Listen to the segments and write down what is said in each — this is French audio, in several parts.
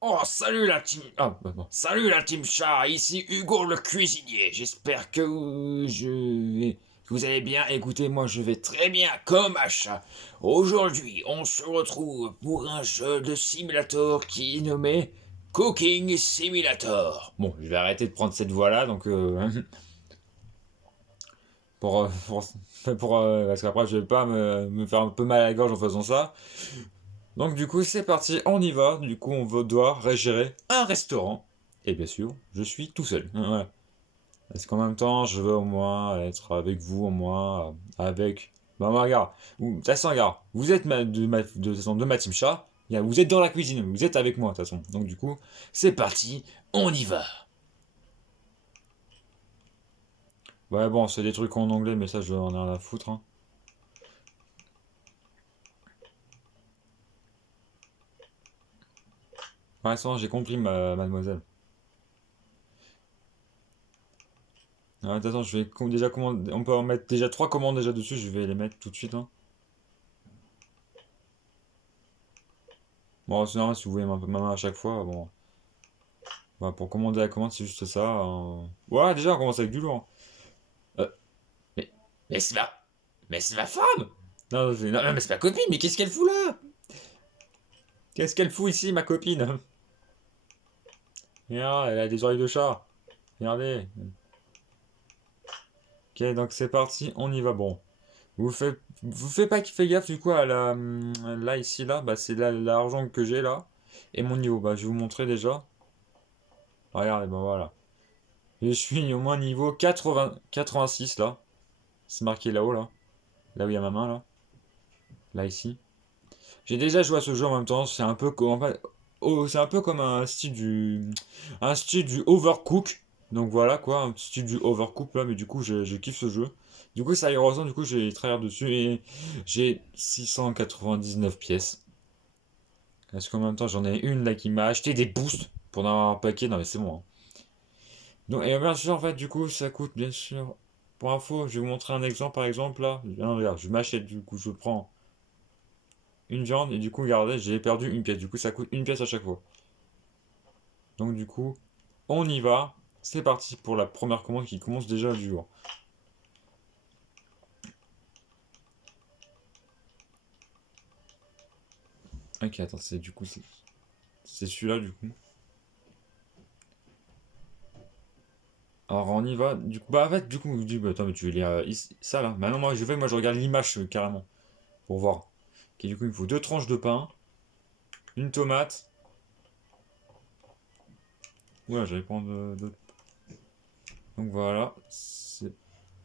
Oh, salut la team... Ah, bah, bon. Salut la team chat, ici Hugo le cuisinier. J'espère que vous allez bien. Écoutez, moi je vais très bien comme un chat. Aujourd'hui, on se retrouve pour un jeu de simulator qui est nommé Cooking Simulator. Bon, je vais arrêter de prendre cette voix-là, donc pour, euh, pour, parce qu'après je vais pas me faire un peu mal à la gorge en faisant ça. Donc du coup c'est parti, on y va. Du coup on va devoir gérer un restaurant. Et bien sûr, je suis tout seul. Voilà. Parce qu'en même temps, je veux au moins être avec vous, au moins avec... Bah regarde, de toute façon regarde, vous êtes de ma team chat, vous êtes dans la cuisine, vous êtes avec moi de toute façon. Donc du coup, c'est parti, on y va. Ouais bon, c'est des trucs en anglais, mais ça je en ai rien à foutre. Hein. Pour l'instant, j'ai compris mademoiselle. Ah, attends, je vais déjà commander. On peut en mettre déjà trois commandes déjà dessus, je vais les mettre tout de suite. Hein. Bon, c'est normal si vous voyez ma main à chaque fois. Bon, bah, pour commander la commande, c'est juste ça. Ouais, déjà, on commence avec du lourd. Euh, mais, mais c'est ma, mais c'est ma femme. Non, non, mais c'est ma copine. Mais qu'est-ce qu'elle fout là? Qu'est-ce qu'elle fout ici, ma copine? Regarde, elle a des oreilles de chat. Regardez. Ok, donc c'est parti, on y va. Bon, vous faites pas qu'il fait gaffe du coup à la, là ici là, bah c'est l'argent que j'ai là et mon niveau. Bah je vais vous montrer déjà. Regardez, bah voilà. Je suis au moins niveau 86 là. C'est marqué là-haut là. Là où il y a ma main là. Là ici. J'ai déjà joué à ce jeu en même temps. C'est un peu comme, en fait, c'est un peu comme un style du Overcook. Donc voilà quoi, un style du Overcook là. Mais du coup, je kiffe ce jeu. Du coup, ça y ressemble. Du coup, j'ai travaillé dessus et j'ai 699 pièces. Parce qu'en même temps, j'en ai une là qui m'a acheté des boosts pour en avoir un paquet. Non mais c'est bon. Hein. Donc, et bien sûr, en fait, du coup, ça coûte bien sûr. Pour info, je vais vous montrer un exemple par exemple là. Non, regarde, je m'achète du coup, je prends une viande et du coup, regardez, j'ai perdu une pièce. Du coup, ça coûte une pièce à chaque fois. Donc, du coup, on y va. C'est parti pour la première commande qui commence déjà du jour. Ok, attends, c'est du coup, c'est celui-là du coup. Alors, on y va. Du coup, bah, en fait, du coup, je dis, bah, attends, mais tu veux lire ça là. Bah, non, moi, je regarde l'image carrément pour voir. Ok, du coup, il me faut deux tranches de pain, une tomate. Ouais, j'allais prendre deux. Donc voilà, c'est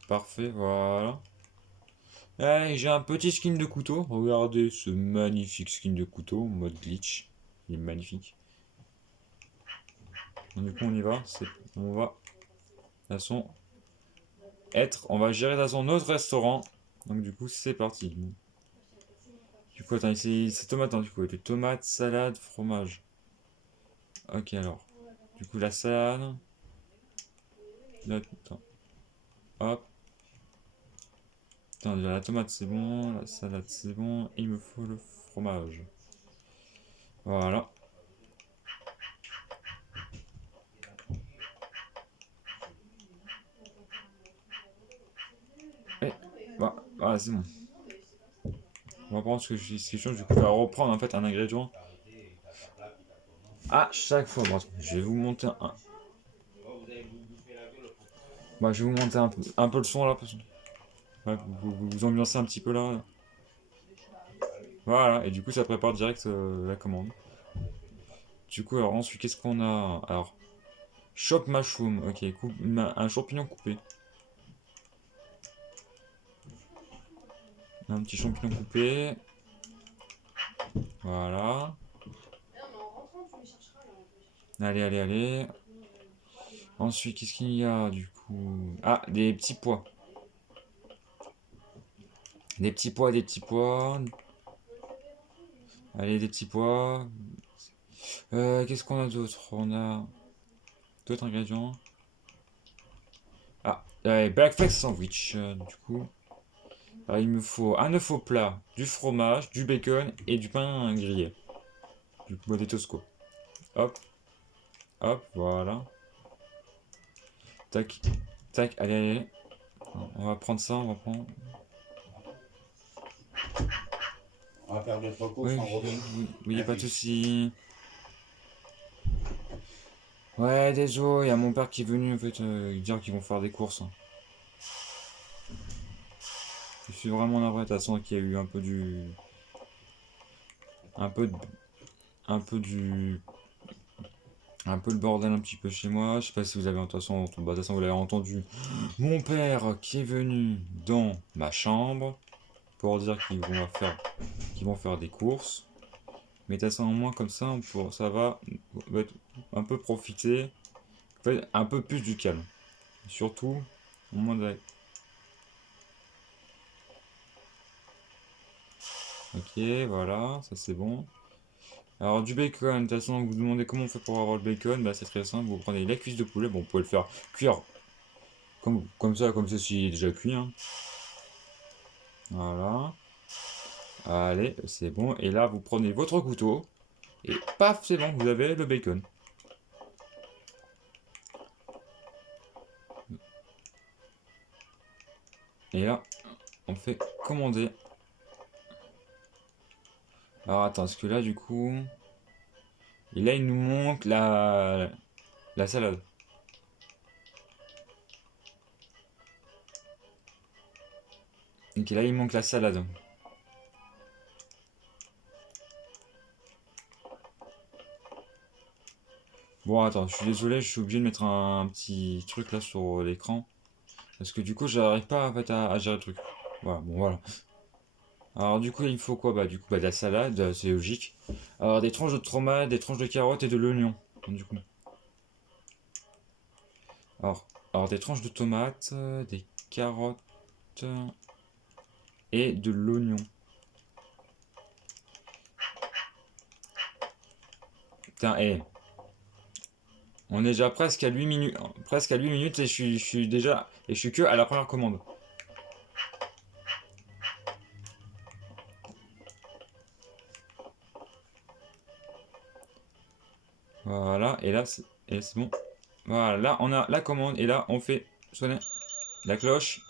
parfait, voilà. Allez, j'ai un petit skin de couteau. Regardez ce magnifique skin de couteau, mode glitch. Il est magnifique. Donc, du coup, on y va. On va, de toute façon, on va gérer de toute façon notre restaurant. Donc, du coup, c'est parti. Du coup, attends, c'est tomate, hein, du coup, des tomates, salade, fromage. Ok, alors. Du coup, la salade. Attends, hop. Attends, déjà, la tomate, c'est bon. La salade, c'est bon. Il me faut le fromage. Voilà. Et, bah, voilà, c'est bon. On va prendre ce qui change, du coup, on va reprendre en fait un ingrédient à chaque fois. Bon, je vais vous monter un. Bah, je vais vous monter un peu le son là. Ouais, vous ambiancez un petit peu là. Voilà, et du coup, ça prépare direct la commande. Du coup, alors ensuite, qu'est-ce qu'on a? Alors, chop mushroom, ok, un champignon coupé. Un petit champignon coupé. Voilà. Allez, allez, allez. Ensuite, qu'est-ce qu'il y a du coup? Ah, des petits pois. Des petits pois, des petits pois. Allez, des petits pois. Qu'est-ce qu'on a d'autre? On a d'autres ingrédients. Ah, breakfast sandwich. Du coup, il me faut un œuf au plat, du fromage, du bacon et du pain grillé. Du coup, des toasts quoi. Hop, hop, voilà. Tac, tac, allez, allez, allez. On va prendre ça, on va prendre... On va faire d'autres courses Oui, en route. oui, oui, pas de soucis. Ouais, désolé, il y a mon père qui est venu en fait dire qu'ils vont faire des courses. Je suis vraiment navré, de toute façon, qu'il y a eu un peu du... Un peu de... Un peu du... Un peu le bordel un petit peu chez moi. Je sais pas si vous avez de toute façon, bah, de toute façon vous l'avez entendu. Mon père qui est venu dans ma chambre pour dire qu'ils vont faire des courses. Mais de toute façon, au moins comme ça, ça va être un peu profiter. En fait, un peu plus du calme. Surtout, au moins de... Ok, voilà, ça c'est bon. Alors du bacon, de toute façon, vous vous demandez comment on fait pour avoir le bacon, bah c'est très simple, vous prenez la cuisse de poulet, bon vous pouvez le faire cuire comme ça s'il est déjà cuit, hein. Voilà. Allez, c'est bon. Et là, vous prenez votre couteau, et paf, c'est bon, vous avez le bacon. Et là, on fait commander. Alors attends, parce que là, du coup... Et là, il nous manque la salade. Ok, là, il manque la salade. Bon, attends, je suis désolé, je suis obligé de mettre un petit truc là sur l'écran. Parce que du coup, j'arrive pas en fait, à gérer le truc. Voilà, bon, voilà. Alors, du coup, il me faut quoi? Bah, du coup, bah, de la salade, c'est logique. Alors, des tranches de tomates, des tranches de carottes et de l'oignon. Du coup. Alors, des tranches de tomates, des carottes et de l'oignon. Putain, on est déjà presque à 8 minutes. Presque à 8 minutes et je suis déjà. Et je suis que à la première commande. Voilà, et c'est bon. Voilà, là on a la commande et là on fait sonner la cloche.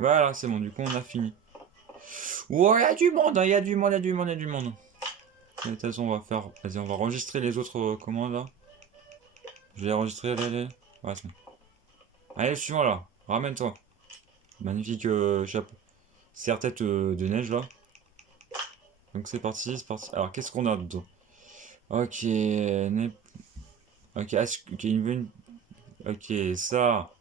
Voilà, c'est bon, du coup on a fini. Ouais, il y a du monde, hein, il y a du monde, il y a du monde, il y a du monde. De toute façon, on va faire. Vas-y, on va enregistrer les autres commandes là. Je vais enregistrer, allez, allez. Ouais, c'est bon. Allez, le suivant là, ramène-toi. Magnifique chapeau. Serre-tête de neige là. Donc c'est parti, c'est parti. Alors qu'est-ce qu'on a dedans? Ok, ok, ok, ok, ça.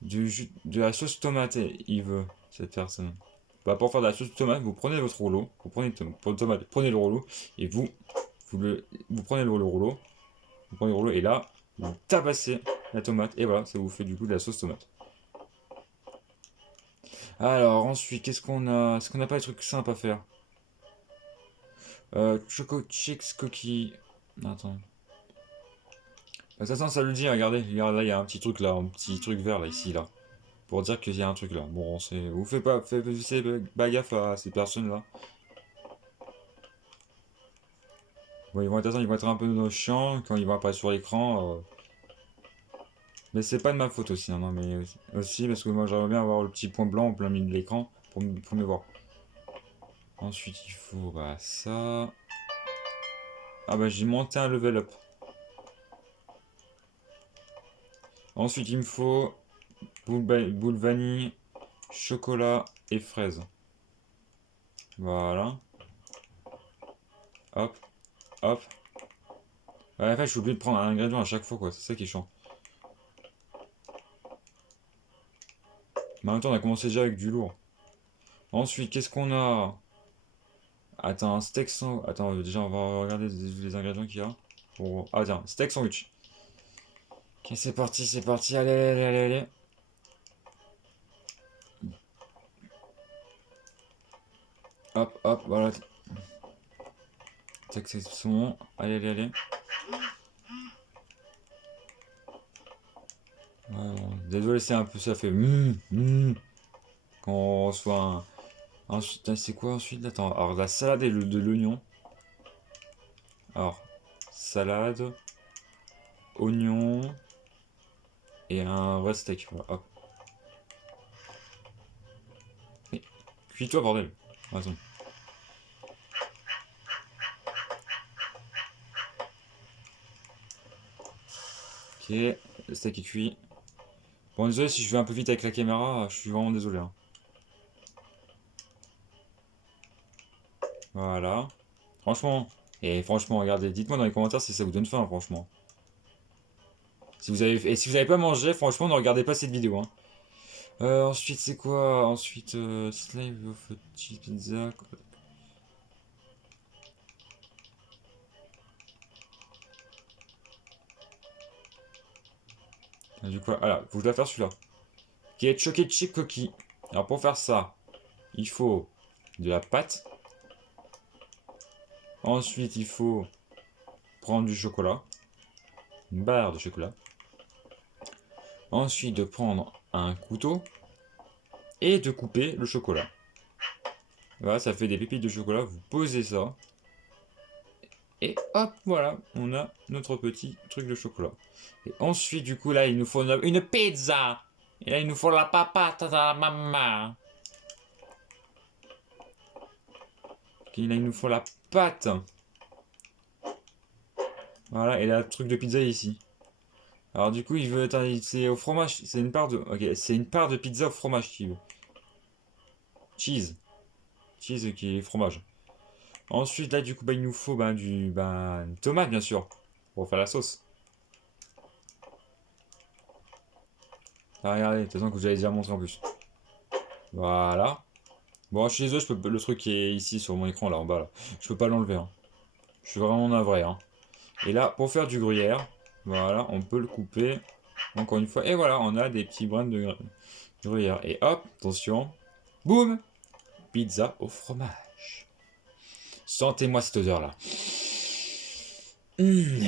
De la sauce tomate, il veut, cette personne. Bah, pour faire de la sauce tomate, vous prenez votre rouleau, pour le tomate, prenez le rouleau, et vous prenez le rouleau, vous prenez le rouleau, et là, vous tabassez la tomate, et voilà, ça vous fait du coup de la sauce tomate. Alors, ensuite, qu'est-ce qu'on a? Est-ce qu'on n'a pas des trucs simples à faire? Choco Chicks Cookie. Attends. De toute façon, ça le dit, regardez, regarde là, il y a un petit truc là, un petit truc vert là, ici, là. Pour dire qu'il y a un truc là. Bon, c'est. Vous faites pas gaffe à ces personnes-là. Bon, ils vont ils vont être un peu chiants quand ils vont apparaître sur l'écran. Mais c'est pas de ma faute aussi, hein, non, mais aussi parce que moi j'aimerais bien avoir le petit point blanc au plein milieu de l'écran pour me voir. Ensuite, il faut bah, ça. Ah bah, j'ai monté un level up. Ensuite, il me faut boule vanille, chocolat et fraise. Voilà. Hop, hop. Ouais, en fait, je suis obligé de prendre un ingrédient à chaque fois, quoi. C'est ça qui est chiant. Mais en même temps, on a commencé déjà avec du lourd. Ensuite, qu'est-ce qu'on a? Attends, un steak sans... Attends, déjà, on va regarder les ingrédients qu'il y a. Ah, tiens, steak sandwich. Ok, c'est parti. Allez, allez, allez, allez. Hop, hop, voilà. Tac, c'est bon. Allez, allez, allez. Désolé, c'est un peu... Ça fait... quand on reçoit un... Ensuite, c'est quoi ensuite? Attends, alors la salade et de l'oignon. Alors, salade, oignon et un vrai steak. Voilà, hop. Mais, cuis-toi, bordel. Attends. Ok, le steak est cuit. Bon, désolé si je vais un peu vite avec la caméra, je suis vraiment désolé. Hein. Voilà. Franchement, et franchement, regardez, dites-moi dans les commentaires si ça vous donne faim, franchement. Et si vous n'avez pas mangé, franchement, ne regardez pas cette vidéo. Hein. Ensuite, c'est quoi? Ensuite, slave of cheese pizza. Du coup, voilà, vous devez faire celui-là. Qui est chocolate chip cookie. Alors, pour faire ça, il faut de la pâte. Ensuite, il faut prendre du chocolat. Une barre de chocolat. Ensuite, de prendre un couteau. Et de couper le chocolat. Voilà, ça fait des pépites de chocolat. Vous posez ça. Et hop, voilà, on a notre petit truc de chocolat. Et ensuite, du coup, là, il nous faut une pizza. Et là, il nous faut la papata de la maman. Et là, il nous faut la pâte. Voilà, et là, le truc de pizza est ici. Alors, du coup, il veut. C'est au fromage. C'est une part de. Ok, c'est une part de pizza au fromage qu'il veut. Cheese. Cheese qui est fromage. Ensuite, là, du coup, bah, il nous faut une tomate, bien sûr. Pour faire la sauce. Ah, regardez, de toute façon, que vous avez déjà montré en plus. Voilà. Bon, je suis désolé, le truc qui est ici sur mon écran, là, en bas, là. Je peux pas l'enlever, hein. Je suis vraiment navré, hein. Et là, pour faire du gruyère, voilà, on peut le couper. Encore une fois. Et voilà, on a des petits brins de gruyère. Et hop, attention. Boum! Pizza au fromage. Sentez-moi cette odeur-là.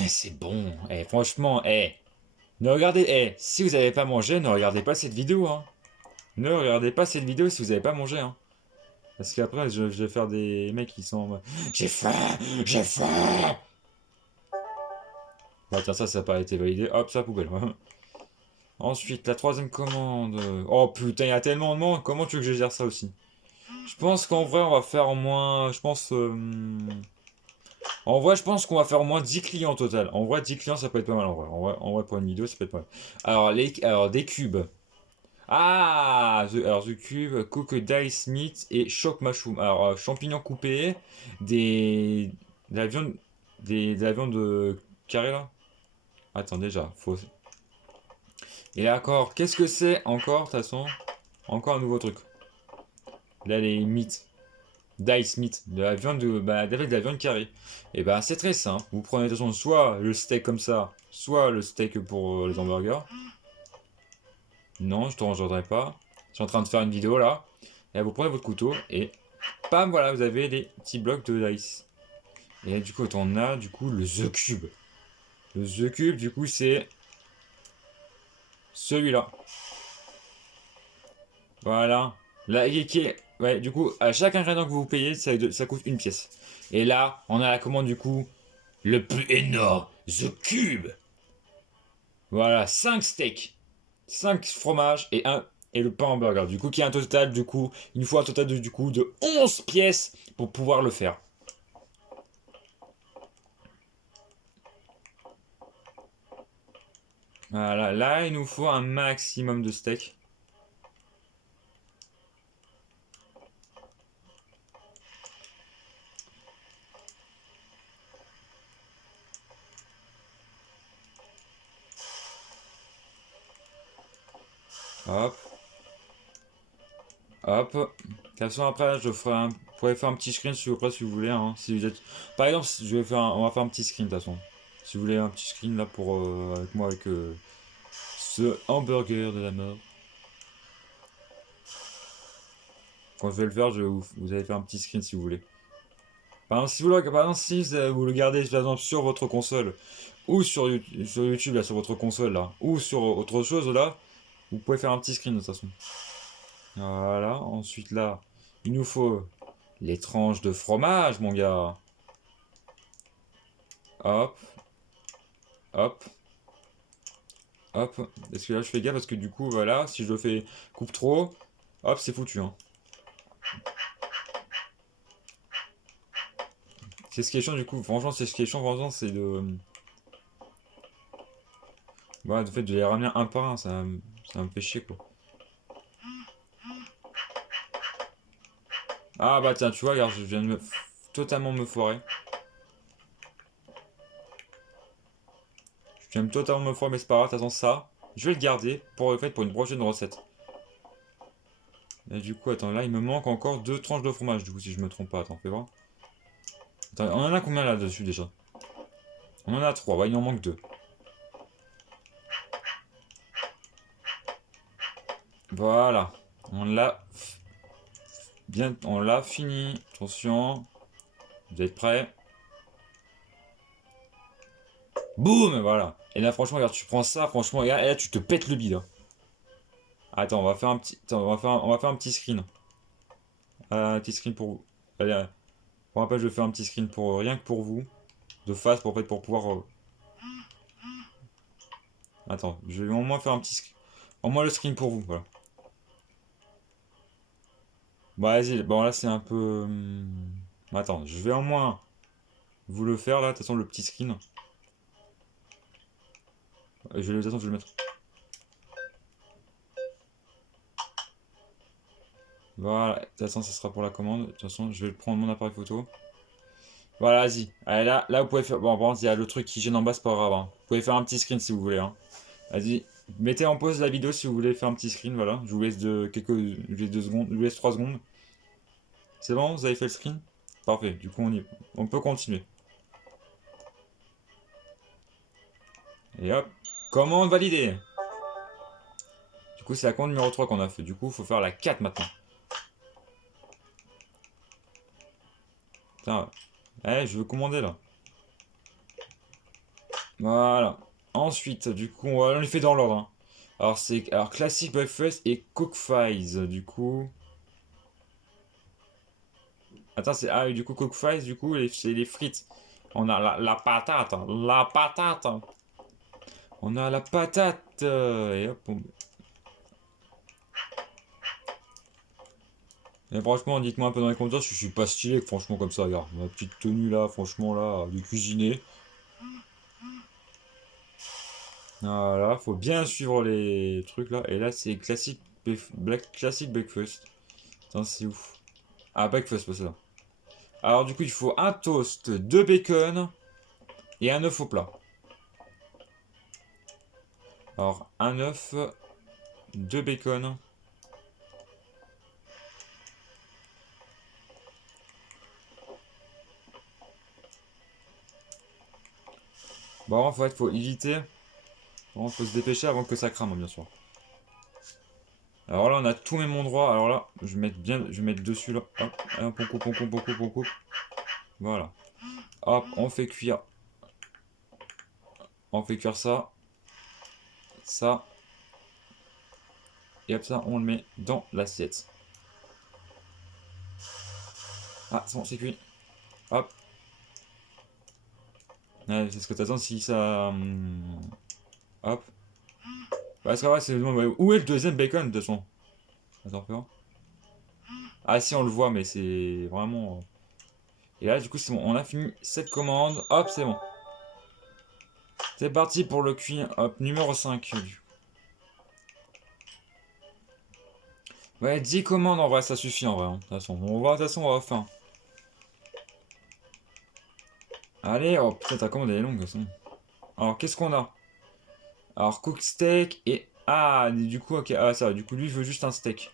C'est bon. Eh, franchement, ne regardez, si vous n'avez pas mangé, ne regardez pas cette vidéo, hein. Ne regardez pas cette vidéo si vous n'avez pas mangé, hein. Parce qu'après, je vais faire des mecs qui sont en mode, j'ai faim, j'ai faim. Bah tiens, ça n'a pas été validé. Hop, ça poubelle. Ensuite, la troisième commande. Oh putain, il y a tellement de monde. Comment tu veux que je gère ça aussi? Je pense qu'en vrai, on va faire au moins. En vrai, je pense qu'on va faire au moins 10 clients au total. En vrai, 10 clients, ça peut être pas mal. En vrai, pour une vidéo, ça peut être pas mal. Alors des cubes. Ah, the cube, cook dice meat et choc mushroom. Alors, champignons coupés, des, de la viande, de la viande carrée là. Attends, déjà, faut. Et encore, qu'est-ce que c'est encore, de toute façon? Encore un nouveau truc. Là, les meat, dice meat, de la viande avec de la viande carrée. Et bah, c'est très simple. Vous prenez de toute façon soit le steak comme ça, soit le steak pour les hamburgers. Non, je te rejoindrai pas. Je suis en train de faire une vidéo là. Et là, vous prenez votre couteau et pam, voilà, vous avez les petits blocs de dice. Et là, du coup, on a du coup le The Cube. Le The Cube, du coup, c'est celui-là. Voilà. Là, ouais, du coup, à chaque ingrédient que vous payez, ça coûte une pièce. Et là, on a la commande du coup, le plus énorme, The Cube. Voilà, 5 steaks, 5 fromages et le pain hamburger. Du coup, qui a un total, du coup, il nous faut un total de 11 pièces pour pouvoir le faire. Voilà, là, il nous faut un maximum de steaks. Hop. Hop. De toute façon, après, je pourrais faire un petit screen si vous voulez. Hein, si vous êtes... Par exemple, on va faire un petit screen de toute façon. Si vous voulez un petit screen là pour avec moi avec ce hamburger de la mort. Quand je vais le faire, vous allez faire un petit screen si vous voulez. Par exemple, si vous le gardez par exemple, sur votre console ou sur YouTube là, sur votre console là, ou sur autre chose là, vous pouvez faire un petit screen de toute façon. Voilà. Ensuite là, il nous faut les tranches de fromage, mon gars. Hop. Hop. Hop. Est-ce que là je fais gaffe parce que du coup, voilà, si je le fais coupe trop, hop, c'est foutu. Hein. C'est ce qui est chiant du coup. Franchement, c'est ce qui est chiant, franchement, c'est de. Voilà, le fait de les ramener un par un, ça me fait chier quoi. Ah bah tiens, tu vois, regarde, je viens de totalement me foirer. Je viens de totalement me foirer, mais c'est pas grave, de toute façon, ça, je vais le garder pour le fait pour une prochaine recette. Et du coup, attends, là, il me manque encore 2 tranches de fromage, du coup, si je me trompe pas. Attends, fais voir. Attends, on en a combien là-dessus déjà? On en a 3, ouais, il en manque 2. Voilà, on l'a bien, on l'a fini. Attention, vous êtes prêts? Boum, voilà. Et là, franchement, regarde, tu prends ça, franchement, regarde, et là, tu te pètes le bide. Hein. Attends, on va faire un petit, attends, on va faire un petit screen. Un petit screen pour vous. Allez, pour rappel, je vais faire un petit screen pour rien que pour vous, de face, pour en fait, pour pouvoir. Attends, je vais au moins faire un petit screen, au moins le screen pour vous, voilà. Bon, vas-y, bon là c'est un peu. Attends, je vais au moins vous le faire là, de toute façon le petit screen. De toute façon, je vais le mettre. Voilà, de toute façon, ça sera pour la commande. De toute façon, je vais le prendre mon appareil photo. Voilà, vas-y. Allez, là, vous pouvez faire. Bon, par contre, il y a le truc qui gêne en bas, c'est pas grave. Hein. Vous pouvez faire un petit screen si vous voulez. Hein. Vas-y, mettez en pause la vidéo si vous voulez faire un petit screen. Voilà, je vous laisse je vous laisse 2 secondes, je vous laisse 3 secondes. C'est bon, vous avez fait le screen? Parfait, du coup, on peut continuer. Et hop, commande validée. Du coup, c'est la commande numéro 3 qu'on a fait. Du coup, il faut faire la 4 maintenant. Putain, je veux commander là. Voilà. Ensuite, du coup, on les fait dans l'ordre. Hein. Alors classic breakfast et cook fries. Du coup. Attends, c'est du coup cook fries. Du coup, c'est les frites. On a la patate. Hein. La patate. Hein. On a la patate. Et hop. Et franchement, dites-moi un peu dans les commentaires si je suis pas stylé. Franchement, comme ça, regarde. Ma petite tenue là, franchement là, de cuisiner. Voilà, faut bien suivre les trucs là. Et là, c'est classique, classique breakfast. Putain, c'est ouf. Ah, breakfast, c'est ça. Alors, du coup, il faut un toast, 2 bacon et un œuf au plat. Alors, un œuf, 2 bacon. Bon, en fait, faut éviter. Bon, faut se dépêcher avant que ça crame, bien sûr. Alors là, on a tout même endroit. Alors là, je vais mettre bien, je vais mettre dessus là. Hop, on coupe. Voilà. Hop, on fait cuire. On fait cuire ça. Ça. Et hop, ça, on le met dans l'assiette. Ah, c'est bon, c'est cuit. Hop. Ouais, c'est ce que t'attends si ça. Hop. Bah, c'est vrai, c'est. Où est le deuxième bacon de toute façon? Attends, fais voir. Ah, si, on le voit, mais c'est vraiment. Et là, du coup, c'est bon. On a fini cette commande. Hop, c'est bon. C'est parti pour le cuit. Hop, numéro 5. Ouais, 10 commandes en vrai, ça suffit en vrai. Hein. De toute façon, on va, de toute façon, on va faire. Allez, oh putain, ta commande elle est longue, de toute façon. Alors, qu'est-ce qu'on a? Alors, cook steak et. Ah, du coup, ok. Ah, ça, du coup, lui, il veut juste un steak.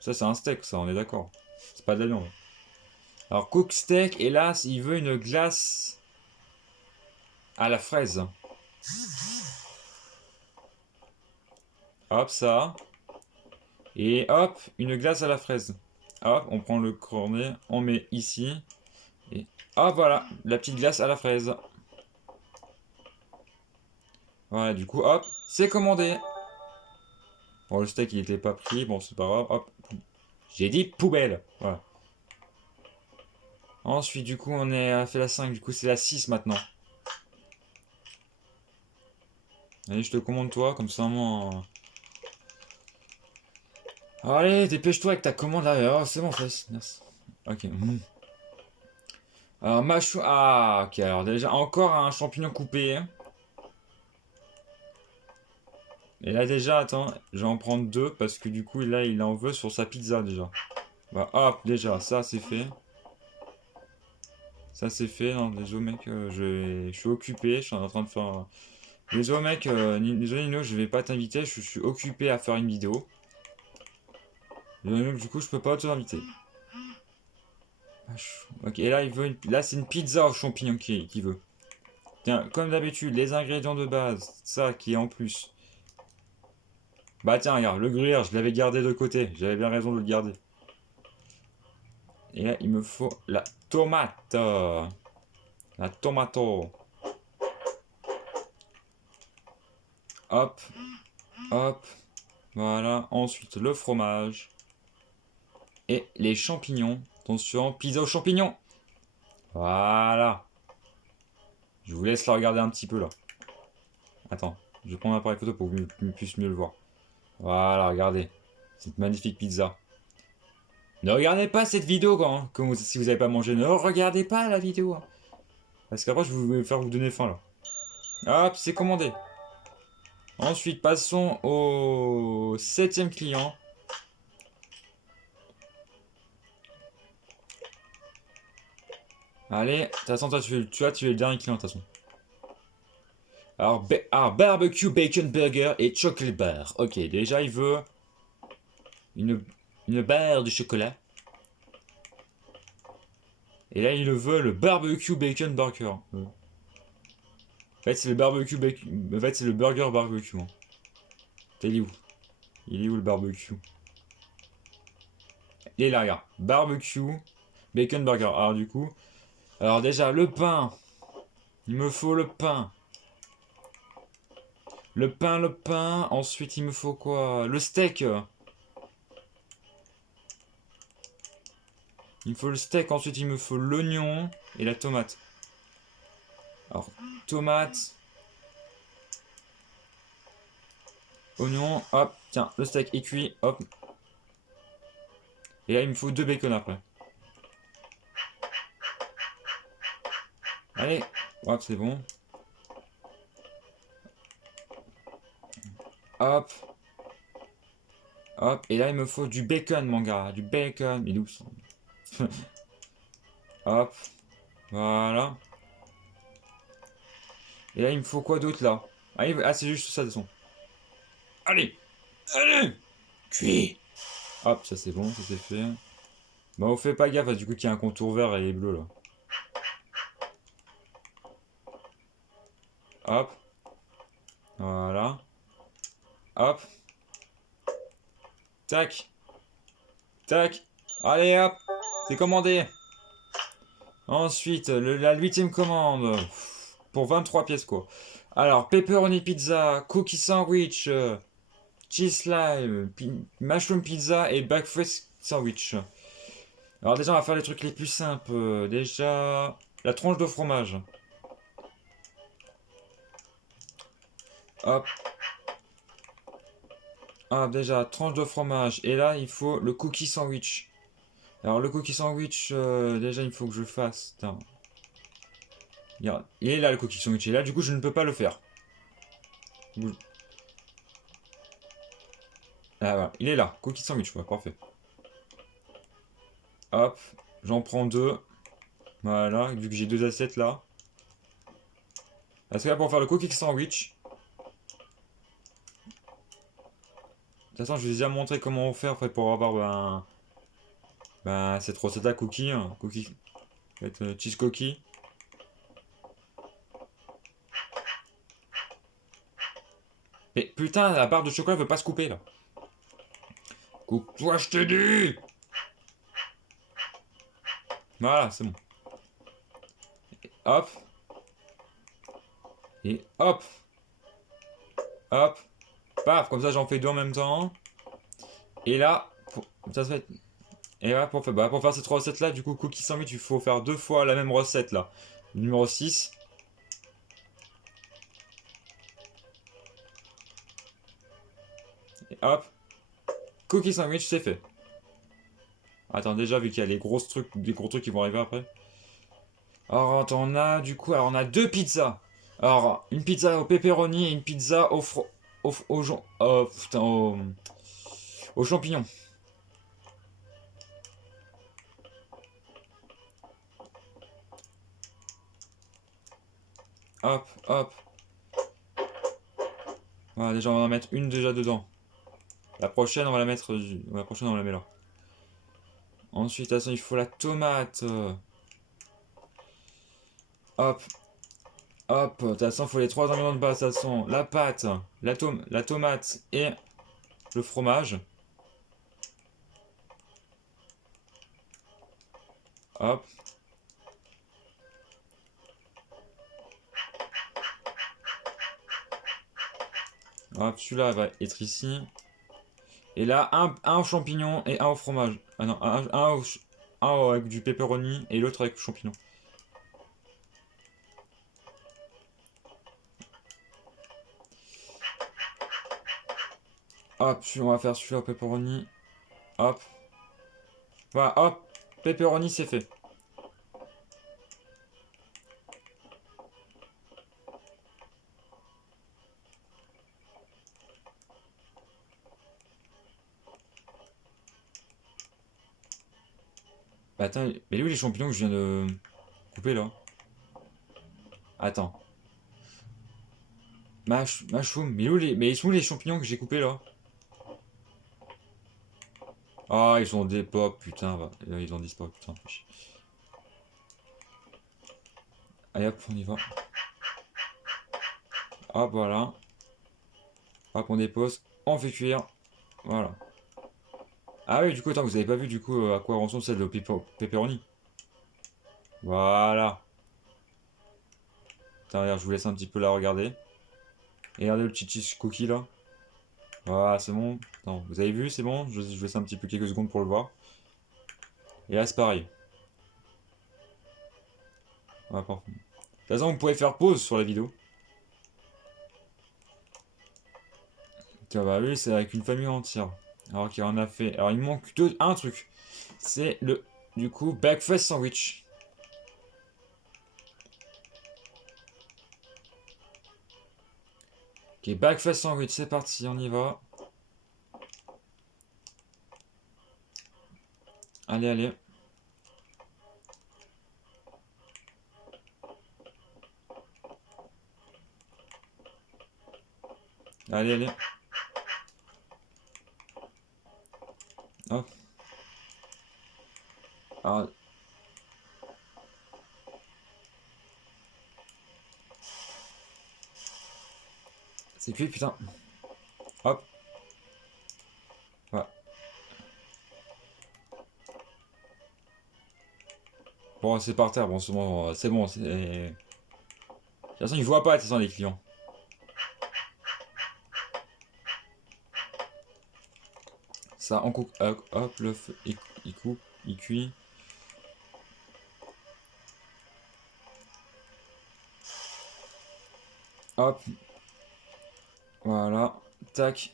Ça, c'est un steak, ça, on est d'accord. C'est pas de la viande. Alors, cook steak, et là, il veut une glace à la fraise. Hop, ça. Et hop, une glace à la fraise. Hop, on prend le cornet, on met ici. Et hop, voilà, la petite glace à la fraise. Voilà, du coup, hop, c'est commandé. Bon, le steak, il était pas pris, bon, c'est pas grave, hop. J'ai dit poubelle, voilà. Ensuite, du coup, on est à fait la 5. Du coup, c'est la 6 maintenant. Allez, je te commande toi, comme ça, moi. Allez, dépêche-toi avec ta commande là. Oh, c'est bon, merci. Ok. Alors, mâchou. Ah, ok. Alors, déjà, encore un champignon coupé. Et là, déjà, attends, je vais en prendre deux parce que du coup, là, il en veut sur sa pizza déjà. Bah, hop, déjà, ça c'est fait. Ça c'est fait. Non, désolé, mec, je suis occupé. Je suis en train de faire. Désolé, mec, désolé, Nino, je vais pas t'inviter. Je suis occupé à faire une vidéo. Du coup, je peux pas t'inviter. Ok, et là, il veut là, c'est une pizza aux champignons qu'il veut. Tiens, comme d'habitude, les ingrédients de base, ça qui est en plus. Bah tiens, regarde, le gruyère, je l'avais gardé de côté. J'avais bien raison de le garder. Et là, il me faut la tomate. La tomato. Hop, hop. Voilà. Ensuite, le fromage. Et les champignons. Attention, pizza aux champignons. Voilà. Je vous laisse la regarder un petit peu là. Attends, je vais prendre un appareil photo pour que vous puissiez mieux le voir. Voilà, regardez. Cette magnifique pizza. Ne regardez pas cette vidéo si vous n'avez pas mangé. Ne regardez pas la vidéo. Hein. Parce qu'après, je vais faire vous donner faim là. Hop, c'est commandé. Ensuite, passons au 7e client. Allez, de toute façon, toi, tu es le dernier client, de toute façon. Alors, barbecue, bacon, burger et chocolate bar. Ok, déjà, il veut une, une barre de chocolat. Et là, il veut le barbecue, bacon, burger. En fait, c'est le barbecue, bacon. En fait, c'est le burger barbecue. Hein. Il est où? Il est où le barbecue? Il est là, regarde. Barbecue, bacon, burger. Alors, du coup. Alors, déjà, le pain. Il me faut le pain. Le pain, le pain. Ensuite, il me faut quoi? Le steak. Il me faut le steak. Ensuite, il me faut l'oignon et la tomate. Alors, tomate. Oignon. Hop. Tiens, le steak est cuit. Hop. Et là, il me faut 2 bacon après. Allez. Hop, c'est bon. Hop. Hop. Et là, il me faut du bacon, mon gars. Du bacon. Il est où Hop. Voilà. Et là, il me faut quoi d'autre là? Ah, c'est juste ça de son. Allez. Allez. Cuit. Hop, ça c'est bon, ça c'est fait. Bah, on fait pas gaffe, du coup, qu'il y a un contour vert et bleu là. Hop. Voilà. Hop. Tac. Tac. Allez hop. C'est commandé. Ensuite, la 8ème commande. Pour 23 pièces quoi. Alors, pepperoni pizza, cookie sandwich, cheese slime, mushroom pizza et breakfast sandwich. Alors déjà, on va faire les trucs les plus simples. Déjà, la tranche de fromage. Hop. Ah, déjà, tranche de fromage. Et là, il faut le cookie sandwich. Alors, le cookie sandwich, déjà, il faut que je fasse. Attends. Regarde, il est là, le cookie sandwich. Et là, du coup, je ne peux pas le faire. Ah, voilà. Il est là, cookie sandwich, ouais, parfait. Hop, j'en prends 2. Voilà, vu que j'ai 2 assiettes là. Parce que là, pour faire le cookie sandwich. De toute façon, je vous ai déjà montré comment faire en fait, pour avoir cette recette à cookie. Hein, cookie. En fait, cheese cookie. Mais putain, la barre de chocolat veut pas se couper là. Coupe-toi, je te dis! Voilà, c'est bon. Hop. Et hop. Hop. Paf, comme ça j'en fais deux en même temps. Et là, ça se fait. Et là, pour faire ces 3 recettes là, du coup, cookie sandwich, il faut faire 2 fois la même recette là. Numéro 6. Et hop. Cookie sandwich, c'est fait. Attends, déjà, vu qu'il y a des gros trucs qui vont arriver après. Alors, attends, on a du coup, alors on a 2 pizzas. Alors, une pizza au pepperoni et une pizza putain, aux champignons. Hop, hop. Voilà, déjà, on va en mettre une déjà dedans. La prochaine, on va la mettre. La prochaine, on la met là. Ensuite, il faut la tomate. Hop, hop. De toute façon, il faut les 3 ingrédients de base. De toute façon, la pâte, la tomate et le fromage. Hop. Hop, celui-là va être ici. Et là, un au champignon et un au fromage. Ah non, un avec du pepperoni et l'autre avec le champignon. Hop, on va faire celui-là au pepperoni. Hop. Voilà, hop. Pepperoni, c'est fait. Bah attends, mais où les champignons que je viens de couper là? Attends. Mushroom, mais ils sont où les champignons que j'ai coupés là? Ah, ils sont des pop, putain, ils ont disparu, putain. Allez hop, on y va. Hop, voilà. Hop, on dépose, on fait cuire. Voilà. Ah oui, du coup, attends, vous avez pas vu du coup à quoi ressemble celle de pepperoni. Voilà. Attends, regarde, je vous laisse un petit peu la regarder. Et regardez le petit cheese cookie là. Voilà, c'est bon. Non, vous avez vu, c'est bon. Je laisse un petit peu quelques secondes pour le voir. Et là, c'est pareil. Voilà, parfait. De toute façon, vous pouvez faire pause sur la vidéo. Tiens, bah oui, c'est avec une famille entière. Alors qu'il en a fait. Alors il me manque un truc. C'est le, du coup, breakfast sandwich. Ok, breakfast sandwich, c'est parti, on y va. Allez, allez. Allez, allez. Hop. Alors, c'est cuit, putain. Hop. Voilà. Bon, c'est par terre, bon, c'est bon, c'est bon. De toute façon, ils voient pas, de toute façon, les clients. Ça, on coupe. Hop, hop, le feu, il coupe, il cuit. Hop. Voilà. Tac.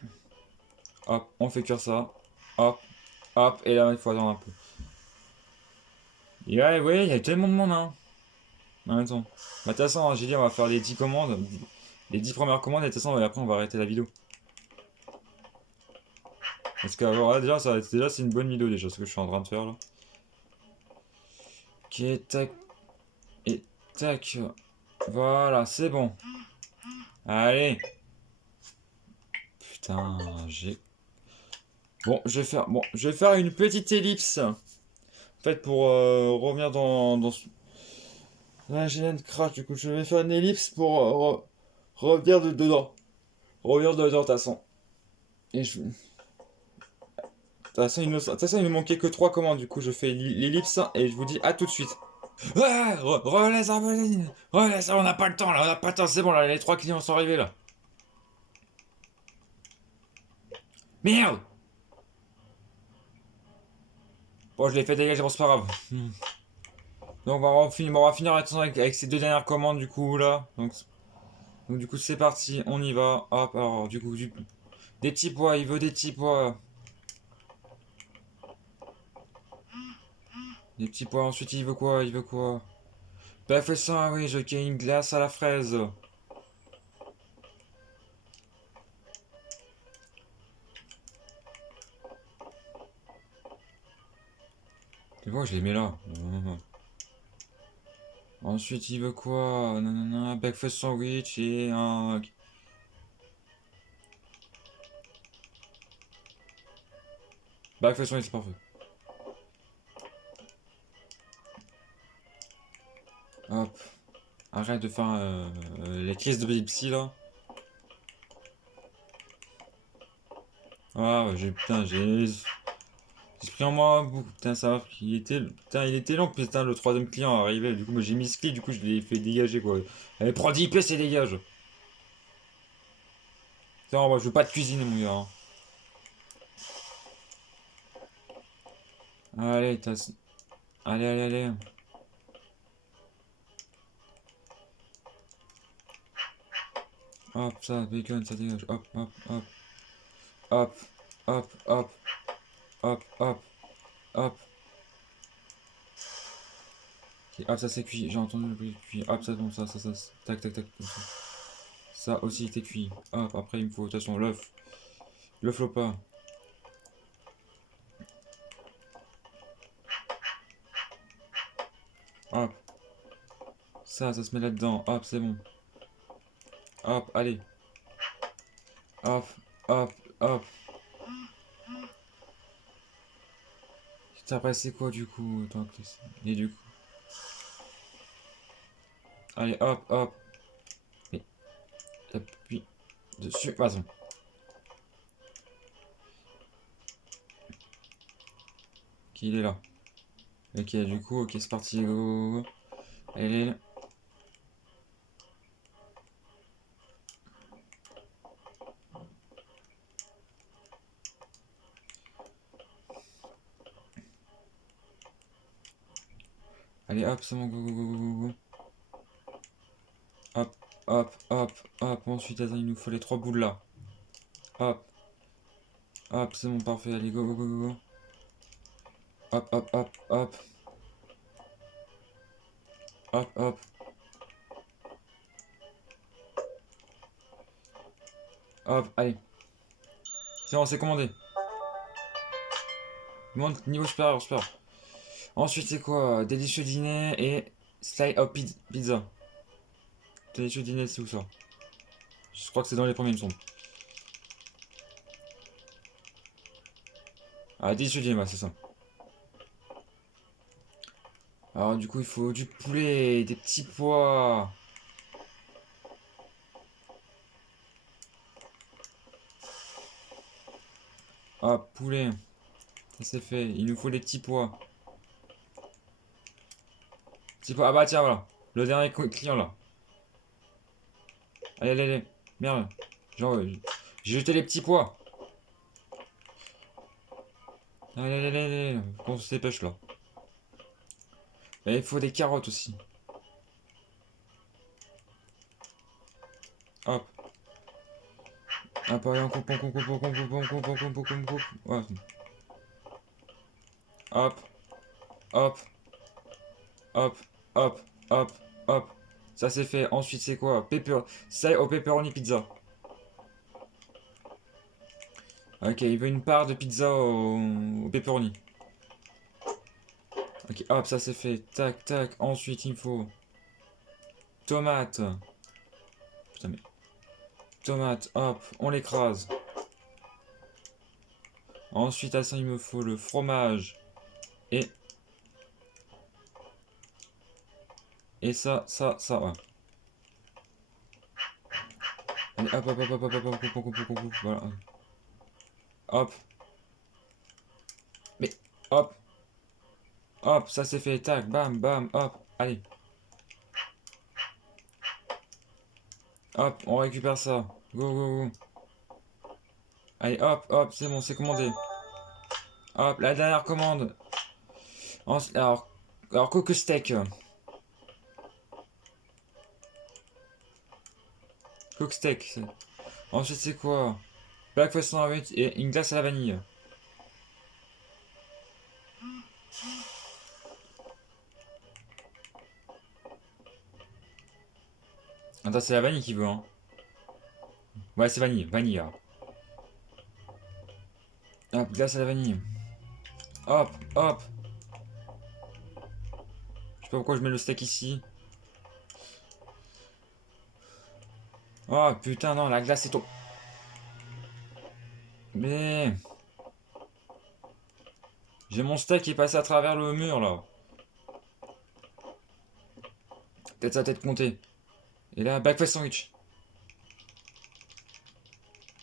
Hop, on fait cuire ça. Hop. Hop. Et là, il faut attendre un peu. Et ouais, ouais, il y a tellement de monde, hein. En même temps. Bah, de toute façon, j'ai dit, on va faire les 10 commandes. Les 10 premières commandes, et de toute façon, après, on va arrêter la vidéo. Parce que alors, là, déjà, c'est une bonne vidéo, déjà, ce que je suis en train de faire, là. Ok, tac. Et tac. Voilà, c'est bon. Allez. Putain, j'ai... Bon, je vais faire une petite ellipse. En fait, pour revenir dans ce... Ah, j'ai de crash, du coup, je vais faire une ellipse pour revenir dedans. Revenir dedans, de toute façon. Et je... De toute façon, il ne manquait que 3 commandes, du coup, je fais l'ellipse et je vous dis à tout de suite. Ouais, relaisse Arbaline. Relaisse, on n'a pas le temps là, on n'a pas le temps, c'est bon là, les 3 clients sont arrivés là. Merde. Bon, je l'ai fait dégager, bon, c'est pas grave. Donc, on va finir avec ces deux dernières commandes, du coup, là. Donc du coup, c'est parti, on y va. Hop, alors, du coup, des petits pois, il veut des petits pois. Des petits pois, ensuite, il veut quoi? Il veut quoi? Bah, fais ça, oui, je veux une glace à la fraise. Tu vois, je les mets là. Ensuite, il veut quoi? Non, non, non, breakfast sandwich et un. Breakfast sandwich, c'est parfait. Hop. Arrête de faire les crises de Pepsi là. Ah, ouais, putain, j'ai pris en moi un bout. Putain, ça va. Il était long, putain, le troisième client arrivait. Du coup, moi j'ai mis ce clic, du coup, je l'ai fait dégager quoi. Allez, prends 10 pièces et dégage. Putain, moi, je veux pas de cuisine, mon gars, hein. Allez, allez, allez, allez. Hop, ça, bacon, ça dégage. Hop, hop, hop. Hop, hop, hop, hop, hop, hop. Ok, hop, ça c'est cuit. J'ai entendu le bruit de cuit. Hop, ça, bon, ça. Tac, tac, tac. Ça aussi, c'est cuit. Hop, après, il me faut, de toute façon, l'œuf. L'œuf au pas. Hop, ça se met là-dedans. Hop, c'est bon. Hop, allez. Hop, hop, hop. Putain, après, c'est quoi du coup? Attends, et du coup. Allez, hop, hop. Et appuie dessus. Vas-y. Ok, il est là. Ok, du coup, ok, c'est parti. Go, go, go. Allez, allez. Allez, hop, c'est bon, go, go, go, go, go, go. Hop, hop, hop, hop. Ensuite, attends, il nous faut les trois boules là. Hop, hop, c'est bon, parfait. Allez, go, go, go, go, go. Hop, hop, hop, hop. Hop, hop. Hop, allez. C'est bon, c'est commandé. Niveau supérieur, supérieur. Ensuite, c'est quoi? Délicieux dîner et style of pizza. Délicieux dîner, c'est où ça? Je crois que c'est dans les premiers, il me semble. Ah, délicieux dîner, ouais, c'est ça. Alors, du coup, il faut du poulet, des petits pois. Ah, poulet. Ça c'est fait. Il nous faut des petits pois. Petits pois. Ah bah tiens, voilà. Le dernier client là. Allez, allez, allez. Merde. Genre, j'ai jeté les petits pois. Allez, allez, allez, allez. Qu'on se dépêche là. Et il faut des carottes aussi. Hop. Hop, allez, on coupe, on coupe, on coupe, on coupe, on coupe, on coupe, on coupe, on coupe. Ouais. Hop, hop, hop, hop, hop, hop. Ça c'est fait. Ensuite, c'est quoi? Ça au pepperoni pizza. Ok, il veut une part de pizza au pepperoni. Ok, hop, ça c'est fait. Tac, tac. Ensuite, il me faut tomate. Putain, mais. Tomate, hop, on l'écrase. Ensuite, à ça, il me faut le fromage. Et. Et ça, ouais. Allez, hop, hop, hop, hop, hop, hop, hop, hop, hop, hop, hop, voilà. Hop. Mais, hop, hop, ça c'est fait. Tac, bam, bam, hop. Allez. Hop, on récupère ça. Go, go, go. Allez, hop, hop, c'est bon, c'est commandé. Hop, la dernière commande. Alors coque steak. Coque steak. Ensuite, c'est quoi? Breakfast sandwich et une glace à la vanille. Attends, c'est la vanille qui veut, hein. Ouais, c'est vanille. Vanille, là. Hop, glace à la vanille. Hop, hop. Je sais pas pourquoi je mets le steak ici. Oh putain, non, la glace est trop. Mais. J'ai mon steak qui est passé à travers le mur là. Peut-être sa tête comptée. Et là, breakfast sandwich.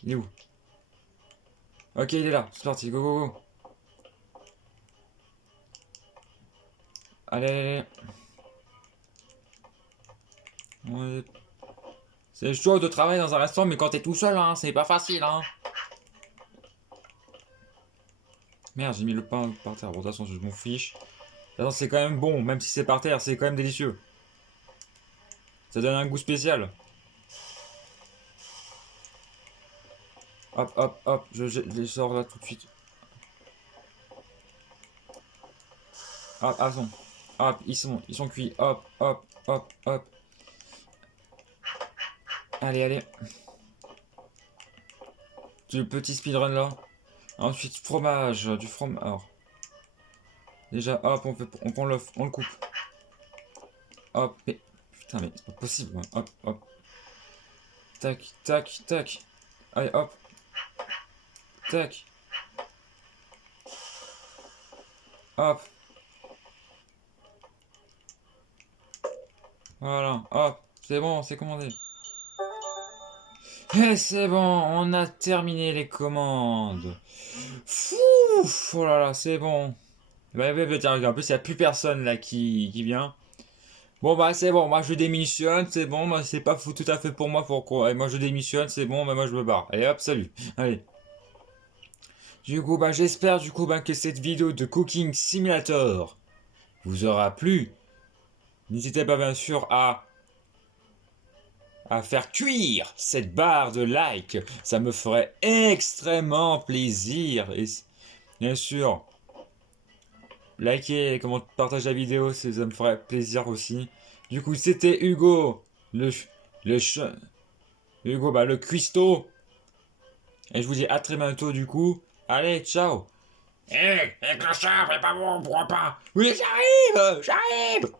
Il est où? Ok, il est là. C'est parti, go go go. Allez, allez, allez. Ouais. C'est chaud de travailler dans un restaurant, mais quand t'es tout seul, hein, c'est pas facile, hein. Merde, j'ai mis le pain par terre. Bon, de toute façon, je m'en fiche. De toute façon, c'est quand même bon, même si c'est par terre, c'est quand même délicieux. Ça donne un goût spécial. Hop, hop, hop, je les sors là tout de suite. Hop, ah, bon. Hop, ils sont cuits. Hop, hop, hop, hop. Allez, allez. Du petit speedrun là. Ensuite, fromage, du fromage. Alors, déjà, hop, on prend on le coupe. Hop, mais putain, mais c'est pas possible. Ouais. Hop, hop. Tac, tac, tac. Allez, hop. Tac. Hop. Voilà, hop. C'est bon, c'est commandé. Et c'est bon, on a terminé les commandes. Fou, oh là là, c'est bon. Tiens, en plus, il n'y a plus personne là qui vient. Bon, bah, c'est bon, moi je démissionne, c'est bon, moi c'est pas tout à fait pour moi, pourquoi? Et moi je démissionne, c'est bon, bah, moi je me barre. Allez hop, salut. Allez. Du coup, bah, j'espère du coup bah, que cette vidéo de Cooking Simulator vous aura plu. N'hésitez pas bien sûr à faire cuire cette barre de like. Ça me ferait extrêmement plaisir. Et bien sûr, likez et partagez la vidéo, ça me ferait plaisir aussi. Du coup, c'était Hugo, le Hugo, bah, le cuistot. Et je vous dis à très bientôt du coup. Allez, ciao. Hé, clochard, fais pas bon, on pourra pas. Oui, j'arrive, j'arrive.